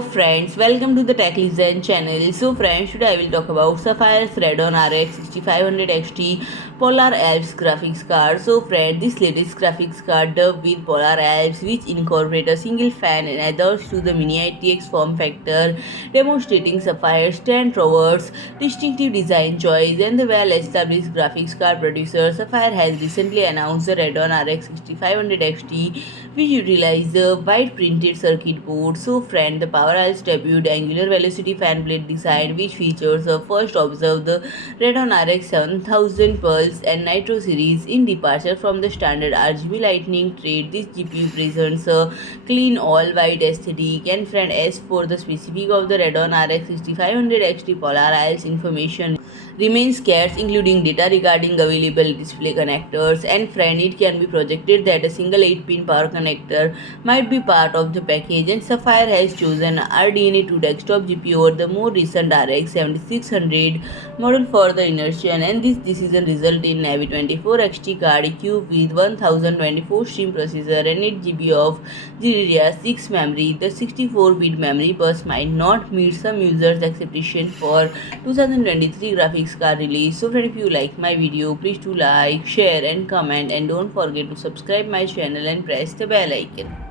Friends, welcome to the Tech Listen channel. So friends, today I will talk about Sapphire Radeon RX 6500 XT Polar Elves graphics card. So friends, this latest graphics card dubbed with Polar Elves, which incorporate a single fan and adheres to the Mini-ITX form factor, demonstrating Sapphire's 10 towards distinctive design choice and the well-established graphics card producer. Sapphire has recently announced the Radeon RX 6500 XT, which utilizes the white printed circuit board. So friend, the Powerhouse debuted angular velocity fan blade design, which features the first observed the Radeon RX 7000 PULSE and NITRO series. In departure from the standard RGB lightning trait, this GPU presents a clean all-white aesthetic. And friend, as for the specific of the Radeon RX 6500 XT Polar Isles, information remains scarce, including data regarding available display connectors. And friend, it can be projected that a single 8-pin power connector might be part of the package, and Sapphire has chosen RDNA 2 desktop GPU over the more recent RX 7600 model for the insertion, and this decision resulted in Navi 24 XT card equipped with 1024 stream processor and 8 GB of GDDR 6 memory. The 64-bit memory bus might not meet some users' expectation for 2023 graphics card release. So friend, if you like my video, please do like, share and comment, and don't forget to subscribe my channel and press the bell icon.